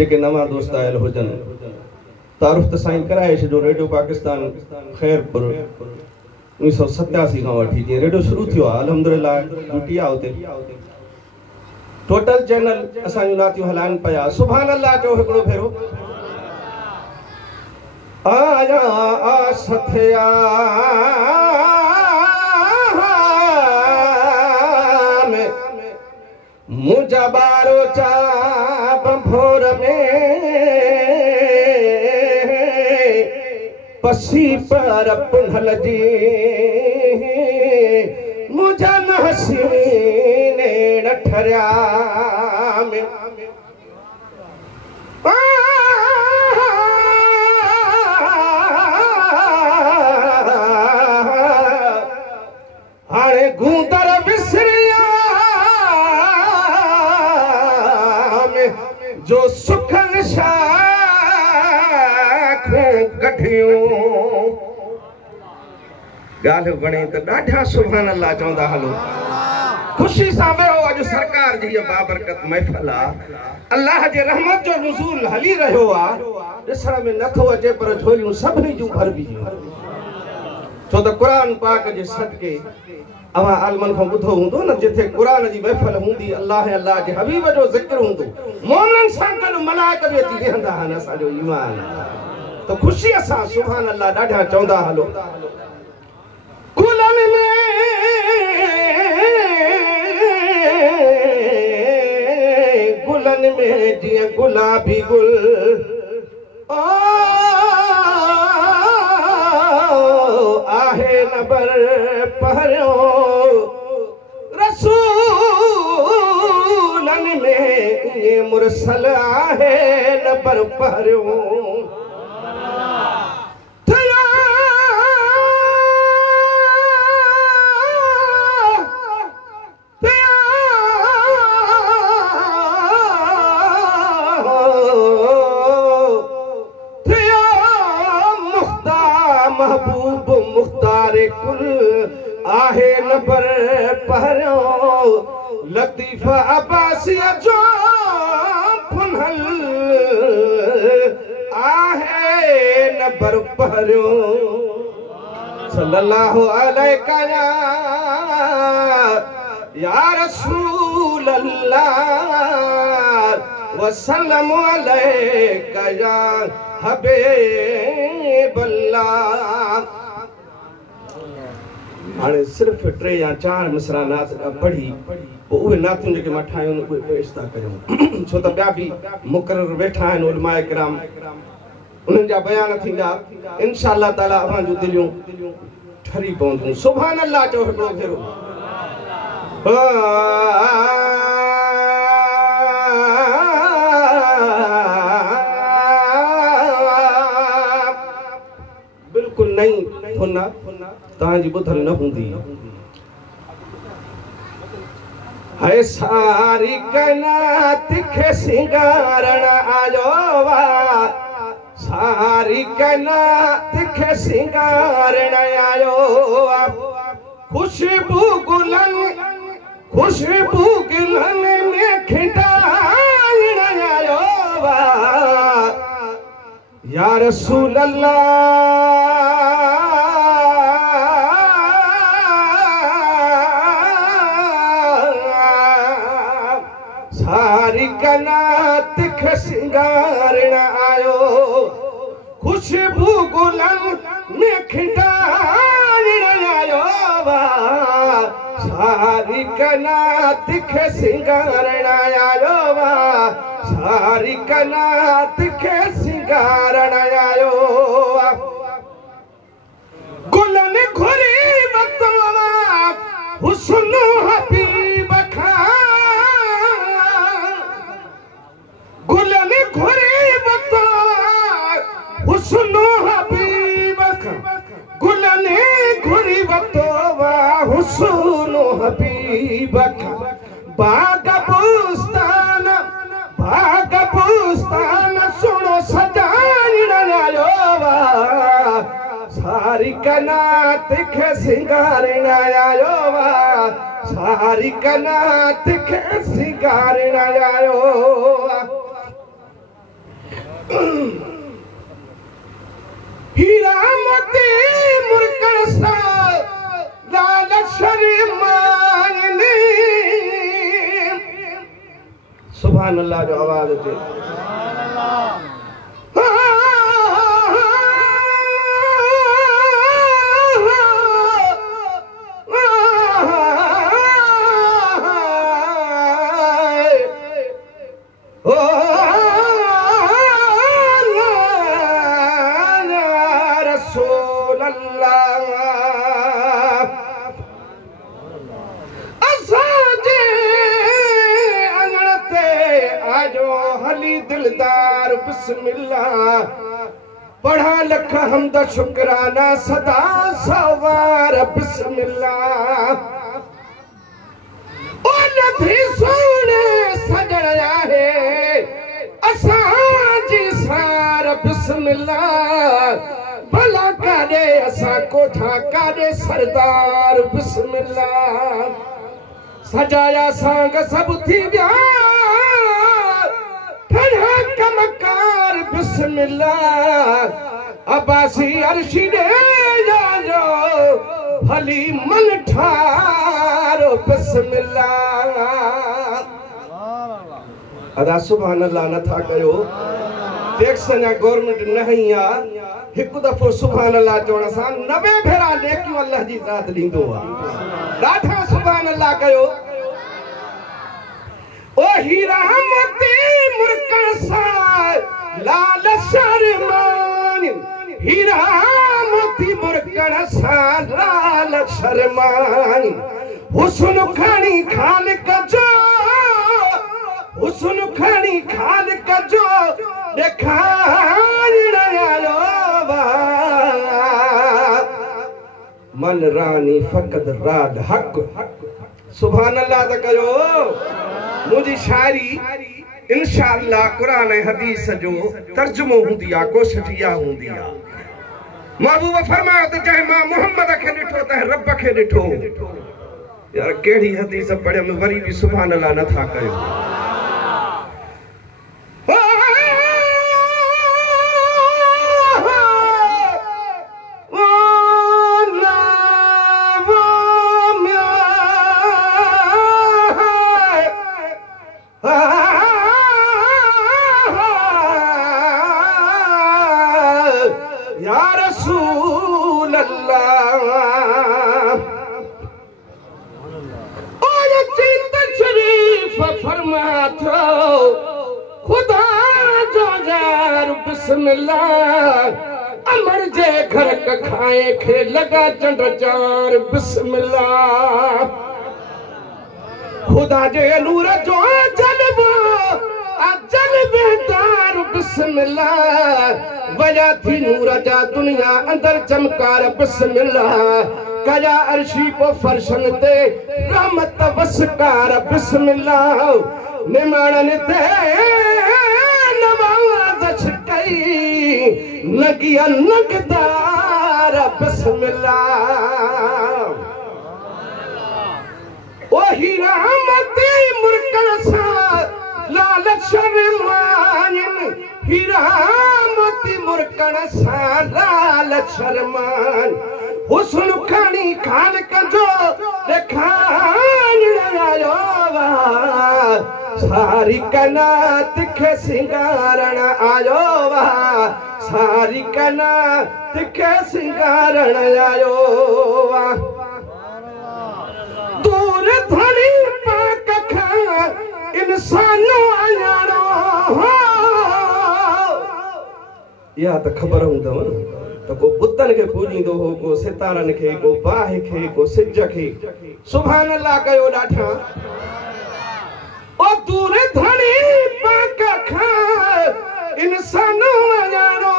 जेके नवा दोस्त oil Heusen तारुफ त साईं कराए छो रेडियो पाकिस्तान खैरपुर 1987 खां वठी जे रेडियो शुरू थियो अल्हम्दुलिल्लाह ड्यूटी आ उते टोटल चैनल असा नातियूं हलाइन पया सुभान अल्लाह जो हिकड़ो फेरो आया सथिया मुझा बारो चाप भोर में पसी पर पुनल जी मुझा न हसीने न ठरिया में हाणे गूंदर विसरिया जो सुखन शाखूं कढियूं गाल्हि बणे त ॾाढा सुभान अल्लाह चवंदा हलो खुशी सां वियो अॼु सरकार जी इहा बाबरकत महफ़िल आहे अल्लाह जे रहमत जो नुज़ूल हली रहियो आहे ॾिसण में नथो अचे पर झोलियूं सभिनी जूं भरबी छो त क़ुरान पाक जे सदके अवा आलमन खां ॿुधो हूंदो न जिथे क़ुरान जी महफ़िल हूंदी अल्लाह अल्लाह जे हबीब जो ज़िक्र हूंदो मोमिनन सां गॾु मलाइक बि अची वेहंदा आहिनि असांजो ईमान त ख़ुशीअ सां सुभान अल्लाह ॾाढा चवंदा हलो गुलन में जीअं गुलाबी गुल आहे नबर पहिरियों रसूलन में ये मुरसल आहे नबर पहिरियों महबूब मुख्तार कुल आहे नबर पहिरियों लतीफ़ अब्बासिया जो पुनल आहे नबर पहिरियों सल्लल्लाहु अलैका या रसूल अल्लाह वसल्लम अलैका या हबीब अल्लाह हाणे सिर्फ़ 3 या 4 मिसरा नात पढ़ी उहे नातियूं जेके मां ठाहियूं उहे पेश था कयूं छो त ॿिया बि मुक़रर वेठा आहिनि उलमाए किराम उन्हनि जा बयान थींदा इंशाअल्लाह ताला असां जूं दिलियूं ठरी पवंदियूं सुभान अल्लाह चओ हिकिड़ो भेरो बिल्कुल नहीं फुना तव्हांजी ॿुधल न हूंदी है सारी कनात खे सिंगारण आयो वा सारी कनात खे सिंगारण आयो वा खुशबू गुलन में खिंडारण आयो वा या रसूल अल्लाह सारी कनात खे सिंगारण आयो खुशबू गुलन में खिंडारण आयो वा सारी कनात खे सिंगारण आयो वा सारी कनात खे सिंगारण आयो वा गुलन घुरी वतवा हुस्न हबीब गुलन घुरी वतवा हुस्न हबीब गुलन घुरी वतवा हुस्न हबीब बाग बुस्तान सुनो सजाण आयो वा सारी कनात खे सिंगारण आयो वा सारी कनात खे सिंगारण आयो मोती मुर्कण सा लाल शर्मानी सुभान अल्लाह जो आवाज अचे दिलदार बिस्मिल्लाह पढ़ा लख हमद शुक्राना सदा सवार बिस्मिल्लाह ओ नथी सोने सजण आहे असां जी सार बिस्मिल्लाह भला काॾे असां कोठा काॾे सरदार बिस्मिल्लाह सजाया सांग सब थी विया कमकार बिस्मिल्लाह अब्बासी अर्शी दे जो भली मन ठारो बिस्मिल्लाह अदा सुभान अल्लाह नथा कयो टैक्स ना गवर्नमेंट नहीं आ एक दफो सुभान अल्लाह चवण सां 90 भेरा नेकियूं अल्लाह जी ज़ात ॾींदो आहे ॾाढा सुभान अल्लाह कयो ओ हीरा मोती मुर्कण सा लाल शर्मान हीरा मोती मुर्कण सा लाल शर्मान हुस्न खानी खालिक जो हुस्न खानी खालिक जो देखाइण आयो मन रानी फकत राद हक सुभान अल्लाह त कयो मुझी शायरी इंशाअल्लाह कुरान ऐं हदीस जो तर्जुमो हुंदी आ कोशिश इहा हुंदी आ महबूब फरमायो त चाहे मां मोहम्मद खे ॾिठो त रब खे ॾिठो यार कहिड़ी हदीस पढ़ियमि वरी बि सुभान अल्लाह नथा कयो खुदा जो जार बिस्मिल्लाह अमर जे घर क खाए खे लगा चंड चार बिस्मिल्लाह खुदा जे नूर जो जलवो जलवेदार बिस्मिल्लाह वया थी नूर जा दुनिया अंदर चमकार बिस्मिल्लाह कया अर्शी को फर्शन ते रहमत वसकार बिस्मिल्लाह निमाणन ते नवाज़ कई नगिया नगदार बिस्मिल्लाह ओ हीरा मोती मुर्कण सा लाल शर्मान हीरा मोती मुर्कण सा लाल शर्मान हुस्न खानी खालिक जो देखाइण आयो सारी कनात खे सिंगारण आयो सारी कनात खे सिंगारण आयो दूर धनी पाक खां इंसानो आयाणो या त ख़बर हूंदव तो को बुतन के पूजींदो हो को सितारन के को बाह के को सिज के सुभान अल्लाह कयो ॾाठा ओ दूर धनी पाक खां इंसानो आयाणो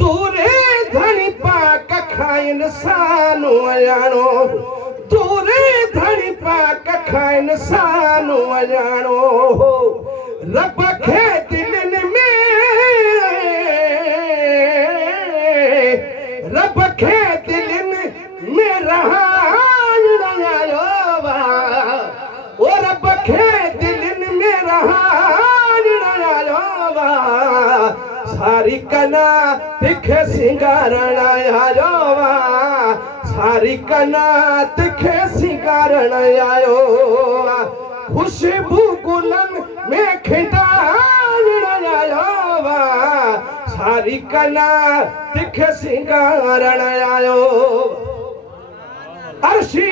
दूर धनी पाक खां इंसानो आयाणो दूर धनी पाक खां इंसानो आयाणो रब खे दिलनि में रब खे दिलनि में रहाइण आयो ओ रब खे दिलनि में रहाइण आयो सारी कना तिखे सिंगारण आयो वा सारी कना तिखे सिंगारण आयो वा खुशबू गुलन में खिंडारण आयो वा सारी कना तिखे सिंगारण आयो अर्शी